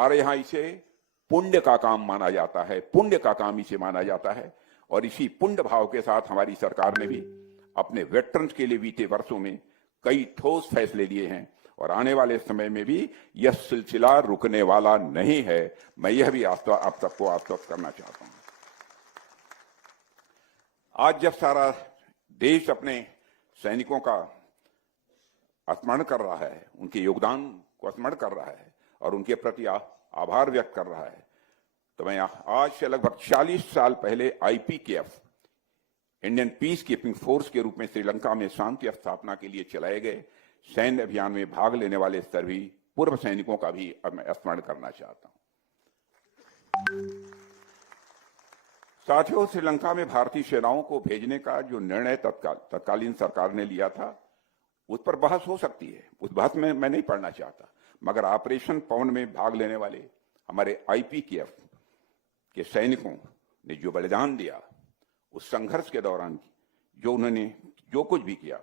हमारे यहाँ इसे पुण्य का काम माना जाता है, पुण्य का काम इसे माना जाता है। और इसी पुण्य भाव के साथ हमारी सरकार ने भी अपने वेटरन्स के लिए बीते वर्षों में कई ठोस फैसले लिए हैं और आने वाले समय में भी यह सिलसिला रुकने वाला नहीं है। मैं यह भी आप सबको आश्वस्त करना चाहता हूं। आज जब सारा देश अपने सैनिकों का स्मरण कर रहा है, उनके योगदान को स्मरण कर रहा है और उनके प्रति आभार व्यक्त कर रहा है, तो मैं आज से लगभग 40 साल पहले IPKF Indian peace keeping force के रूप में श्रीलंका में शांति स्थापना के लिए चलाए गए सैन्य अभियान में भाग लेने वाले सभी पूर्व सैनिकों का भी मैं स्मरण करना चाहता हूं। साथियों, श्रीलंका में भारतीय सेनाओं को भेजने का जो निर्णय तत्कालीन सरकार ने लिया था, उस पर बहस हो सकती है, उस बहस में मैं नहीं पढ़ना चाहता, मगर ऑपरेशन पवन में भाग लेने वाले हमारे IPKF के सैनिकों ने जो बलिदान दिया, उस संघर्ष के दौरान जो उन्होंने जो कुछ भी किया,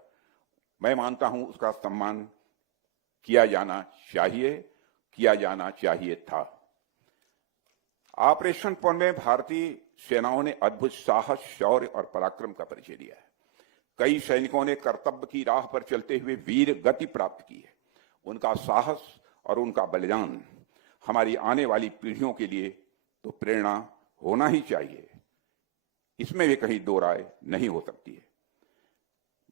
मैं मानता हूं उसका सम्मान किया जाना चाहिए था। ऑपरेशन पवन में भारतीय सेनाओं ने अद्भुत साहस, शौर्य और पराक्रम का परिचय दिया है। कई सैनिकों ने कर्तव्य की राह पर चलते हुए वीर गति प्राप्त की है। उनका साहस और उनका बलिदान हमारी आने वाली पीढ़ियों के लिए तो प्रेरणा होना ही चाहिए, इसमें भी कहीं दो राय नहीं हो सकती है।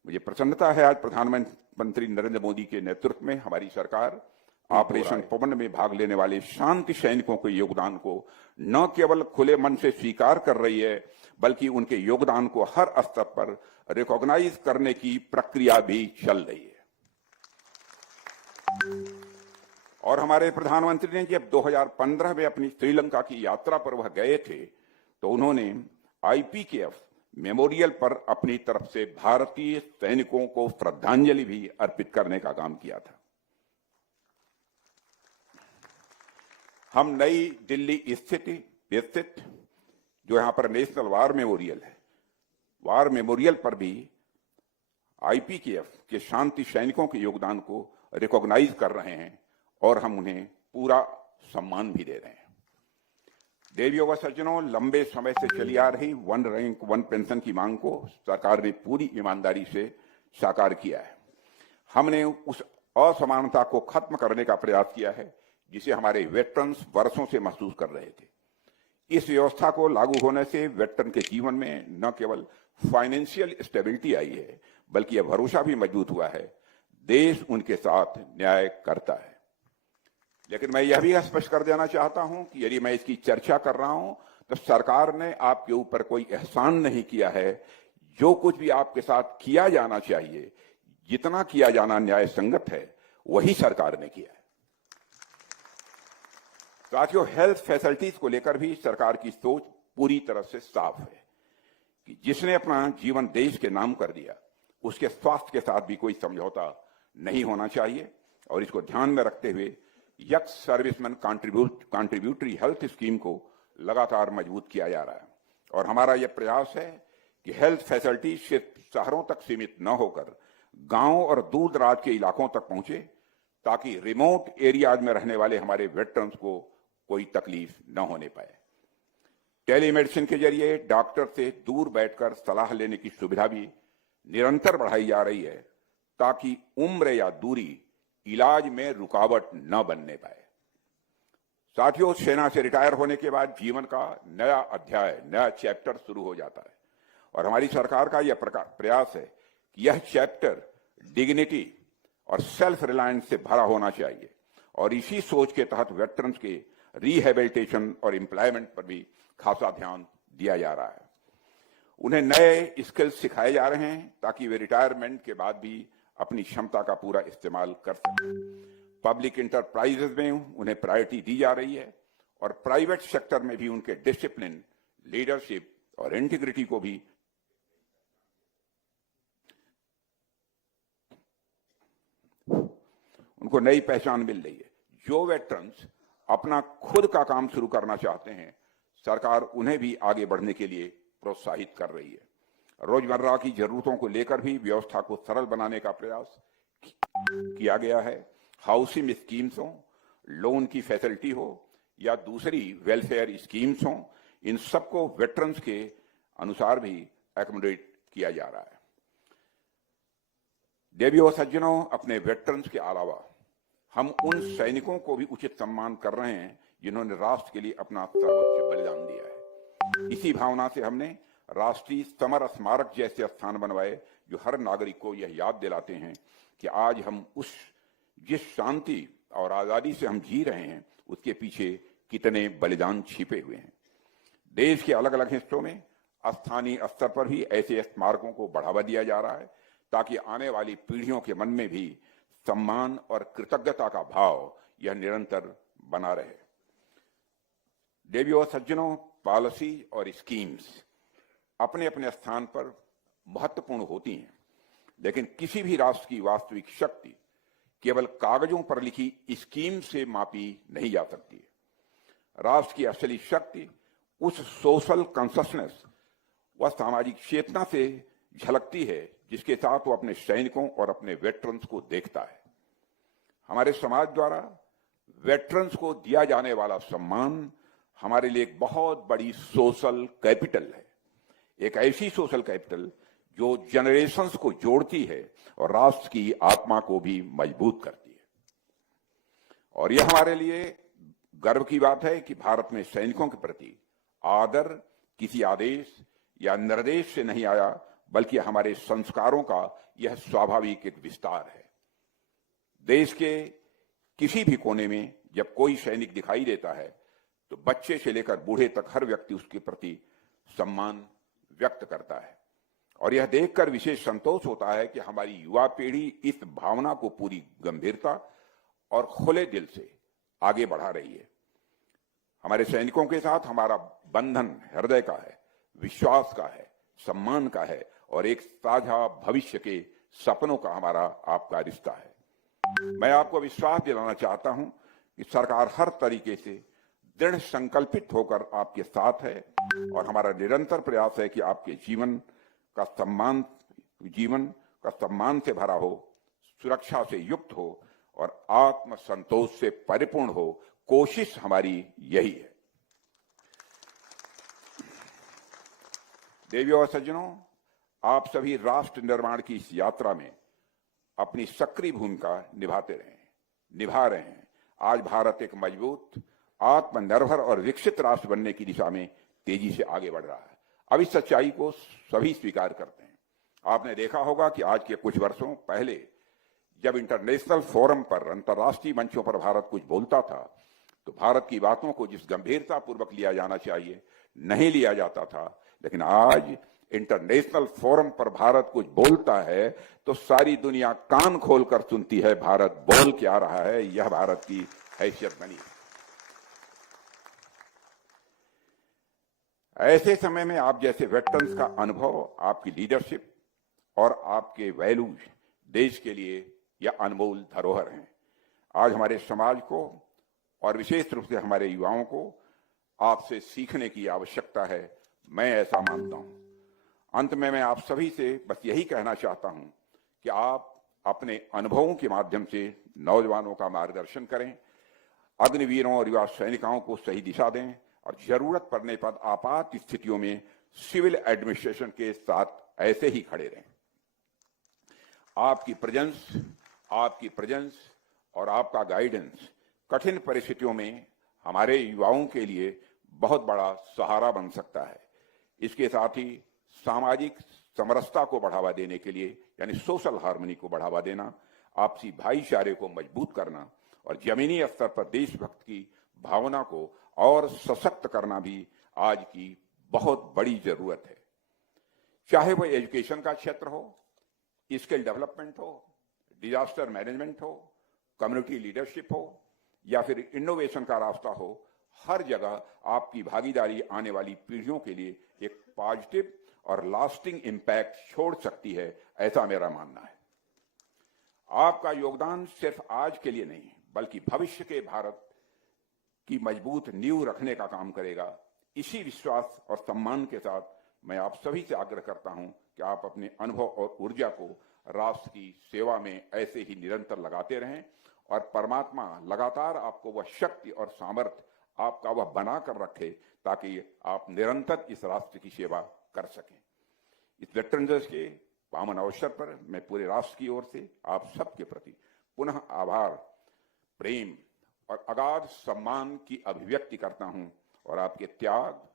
मुझे प्रसन्नता है आज प्रधानमंत्री नरेंद्र मोदी के नेतृत्व में हमारी सरकार ऑपरेशन पवन में भाग लेने वाले शांति सैनिकों के योगदान को न केवल खुले मन से स्वीकार कर रही है, बल्कि उनके योगदान को हर स्तर पर रिकॉग्नाइज करने की प्रक्रिया भी चल रही है। और हमारे प्रधानमंत्री ने जब 2015 में अपनी श्रीलंका की यात्रा पर वह गए थे, तो उन्होंने IPKF मेमोरियल पर अपनी तरफ से भारतीय सैनिकों को श्रद्धांजलि भी अर्पित करने का काम किया था। हम नई दिल्ली स्थित जो यहां पर नेशनल वार मेमोरियल है, वार मेमोरियल पर भी IPKF के शांति सैनिकों के योगदान को रिकॉग्नाइज कर रहे हैं और हम उन्हें पूरा सम्मान भी दे रहे हैं। देवियों व सज्जनों, लंबे समय से चली आ रही 1 रैंक 1 पेंशन की मांग को सरकार ने पूरी ईमानदारी से साकार किया है। हमने उस असमानता को खत्म करने का प्रयास किया है जिसे हमारे वेटरन्स वर्षों से महसूस कर रहे थे। इस व्यवस्था को लागू होने से वेटरन के जीवन में न केवल फाइनेंशियल स्टेबिलिटी आई है, बल्कि यह भरोसा भी मजबूत हुआ है, देश उनके साथ न्याय करता है। लेकिन मैं यह भी स्पष्ट कर देना चाहता हूं कि यदि मैं इसकी चर्चा कर रहा हूं तो सरकार ने आपके ऊपर कोई एहसान नहीं किया है। जो कुछ भी आपके साथ किया जाना चाहिए, जितना किया जाना न्याय संगत है, वही सरकार ने किया है। साथियों, हेल्थ फैसिलिटीज को लेकर भी सरकार की सोच पूरी तरह से साफ है कि जिसने अपना जीवन देश के नाम कर दिया, उसके स्वास्थ्य के साथ भी कोई समझौता नहीं होना चाहिए। और इसको ध्यान में रखते हुए x serviceman contributory health scheme को लगातार मजबूत किया जा रहा है। और हमारा यह प्रयास है कि हेल्थ फैसिलिटी सिर्फ शहरों तक सीमित न होकर गांव और दूर दराज के इलाकों तक पहुंचे, ताकि रिमोट एरियाज में रहने वाले हमारे वेटरन्स को कोई तकलीफ न होने पाए। टेलीमेडिसिन के जरिए डॉक्टर से दूर बैठकर सलाह लेने की सुविधा भी निरंतर बढ़ाई जा रही है, ताकि उम्र या दूरी इलाज में रुकावट न बनने पाए। साथियों, सेना से रिटायर होने के बाद जीवन का नया अध्याय, नया चैप्टर शुरू हो जाता है और हमारी सरकार का यह प्रयास है कि यह चैप्टर डिग्निटी और सेल्फ रिलायंस से भरा होना चाहिए। और इसी सोच के तहत वेटरन्स के रिहेबिलिटेशन और एम्प्लॉयमेंट पर भी खासा ध्यान दिया जा रहा है। उन्हें नए स्किल्स सिखाए जा रहे हैं ताकि वे रिटायरमेंट के बाद भी अपनी क्षमता का पूरा इस्तेमाल कर सकें। पब्लिक इंटरप्राइजेज में उन्हें प्रायोरिटी दी जा रही है और प्राइवेट सेक्टर में भी उनके डिसिप्लिन, लीडरशिप और इंटीग्रिटी को भी उनको नई पहचान मिल रही है। जो वेटरन्स अपना खुद का काम शुरू करना चाहते हैं, सरकार उन्हें भी आगे बढ़ने के लिए प्रोत्साहित कर रही है। रोजमर्रा की जरूरतों को लेकर भी व्यवस्था को सरल बनाने का प्रयास किया गया है। हाउसिंग स्कीम्स हो, लोन की फैसिलिटी हो या दूसरी वेलफेयर स्कीम्स हों, इन सबको वेटरन्स के अनुसार भी एकोमोडेट किया जा रहा है। देवियों और सज्जनों, अपने वेटरन्स के अलावा हम उन सैनिकों को भी उचित सम्मान कर रहे हैं जिन्होंने राष्ट्र के लिए अपना सर्वोच्च बलिदान दिया है। इसी भावना से हमने राष्ट्रीय समर स्मारक जैसे स्थान बनवाए जो हर नागरिक को यह याद दिलाते हैं कि आज हम जिस शांति और आजादी से हम जी रहे हैं उसके पीछे कितने बलिदान छिपे हुए हैं। देश के अलग अलग हिस्सों में स्थानीय स्तर पर भी ऐसे स्मारकों को बढ़ावा दिया जा रहा है ताकि आने वाली पीढ़ियों के मन में भी सम्मान और कृतज्ञता का भाव यह निरंतर बना रहे। देवियों और सज्जनों, पॉलिसी और स्कीम्स अपने अपने स्थान पर महत्वपूर्ण होती हैं, लेकिन किसी भी राष्ट्र की वास्तविक शक्ति केवल कागजों पर लिखी स्कीम से मापी नहीं जा सकती। राष्ट्र की असली शक्ति उस सोशल कॉन्शसनेस व सामाजिक चेतना से झलकती है जिसके साथ वो अपने सैनिकों और अपने वेटरन्स को देखता है। हमारे समाज द्वारा वेटरन्स को दिया जाने वाला सम्मान हमारे लिए एक बहुत बड़ी सोशल कैपिटल है, एक ऐसी सोशल कैपिटल जो जनरेशंस को जोड़ती है और राष्ट्र की आत्मा को भी मजबूत करती है। और यह हमारे लिए गर्व की बात है कि भारत में सैनिकों के प्रति आदर किसी आदेश या निर्देश से नहीं आया, बल्कि हमारे संस्कारों का यह स्वाभाविक एक विस्तार है। देश के किसी भी कोने में जब कोई सैनिक दिखाई देता है तो बच्चे से लेकर बूढ़े तक हर व्यक्ति उसके प्रति सम्मान व्यक्त करता है और यह देखकर विशेष संतोष होता है कि हमारी युवा पीढ़ी इस भावना को पूरी गंभीरता और खुले दिल से आगे बढ़ा रही है। हमारे सैनिकों के साथ हमारा बंधन हृदय का है, विश्वास का है, सम्मान का है और एक साझा भविष्य के सपनों का हमारा आपका रिश्ता है। मैं आपको विश्वास दिलाना चाहता हूं कि सरकार हर तरीके से दृढ़ संकल्पित होकर आपके साथ है और हमारा निरंतर प्रयास है कि आपके जीवन का सम्मान से भरा हो, सुरक्षा से युक्त हो और आत्मसंतोष से परिपूर्ण हो। कोशिश हमारी यही है। देवियों और सज्जनों, आप सभी राष्ट्र निर्माण की इस यात्रा में अपनी सक्रिय भूमिका निभा रहे हैं। आज भारत एक मजबूत, आत्मनिर्भर और विकसित राष्ट्र बनने की दिशा में तेजी से आगे बढ़ रहा है। अब इस सच्चाई को सभी स्वीकार करते हैं। आपने देखा होगा कि आज के कुछ वर्षों पहले जब इंटरनेशनल फोरम पर, अंतर्राष्ट्रीय मंचों पर भारत कुछ बोलता था तो भारत की बातों को जिस गंभीरता पूर्वक लिया जाना चाहिए नहीं लिया जाता था, लेकिन आज इंटरनेशनल फोरम पर भारत कुछ बोलता है तो सारी दुनिया कान खोलकर सुनती है भारत बोल क्या रहा है। यह भारत की हैसियत बनी है। ऐसे समय में आप जैसे वेटरन्स का अनुभव, आपकी लीडरशिप और आपके वैल्यूज देश के लिए यह अनमोल धरोहर हैं। आज हमारे समाज को और विशेष रूप से हमारे युवाओं को आपसे सीखने की आवश्यकता है, मैं ऐसा मानता हूं। अंत में मैं आप सभी से बस यही कहना चाहता हूं कि आप अपने अनुभवों के माध्यम से नौजवानों का मार्गदर्शन करें, अग्निवीरों और युवा सैनिकों को सही दिशा दें और जरूरत पड़ने पर आपात स्थितियों में सिविल एडमिनिस्ट्रेशन के साथ ऐसे ही खड़े रहें। आपकी प्रेजेंस और आपका गाइडेंस कठिन परिस्थितियों में हमारे युवाओं के लिए बहुत बड़ा सहारा बन सकता है। इसके साथ ही सामाजिक समरसता को बढ़ावा देने के लिए, यानी सोशल हार्मनी को बढ़ावा देना, आपसी भाईचारे को मजबूत करना और जमीनी स्तर पर देशभक्त की भावना को और सशक्त करना भी आज की बहुत बड़ी जरूरत है। चाहे वो एजुकेशन का क्षेत्र हो, स्किल डेवलपमेंट हो, डिजास्टर मैनेजमेंट हो, कम्युनिटी लीडरशिप हो या फिर इनोवेशन का रास्ता हो, हर जगह आपकी भागीदारी आने वाली पीढ़ियों के लिए एक पॉजिटिव और लास्टिंग इंपैक्ट छोड़ सकती है, ऐसा मेरा मानना है। आपका योगदान सिर्फ आज के लिए नहीं बल्कि भविष्य के भारत की मजबूत नींव रखने का काम करेगा। इसी विश्वास और सम्मान के साथ मैं आप सभी से आग्रह करता हूं कि आप अपने अनुभव और ऊर्जा को राष्ट्र की सेवा में ऐसे ही निरंतर लगाते रहें और परमात्मा लगातार आपको वह शक्ति और सामर्थ्य आपका वह बना कर रखे ताकि आप निरंतर इस राष्ट्र की सेवा कर सकें। इस वेटरन दिवस के पावन अवसर पर मैं पूरे राष्ट्र की ओर से आप सबके प्रति पुनः आभार, प्रेम और अगाध सम्मान की अभिव्यक्ति करता हूं और आपके त्याग,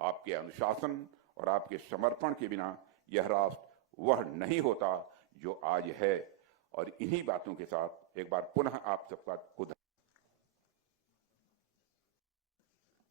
आपके अनुशासन और आपके समर्पण के बिना यह राष्ट्र वह नहीं होता जो आज है। और इन्हीं बातों के साथ एक बार पुनः आप सबका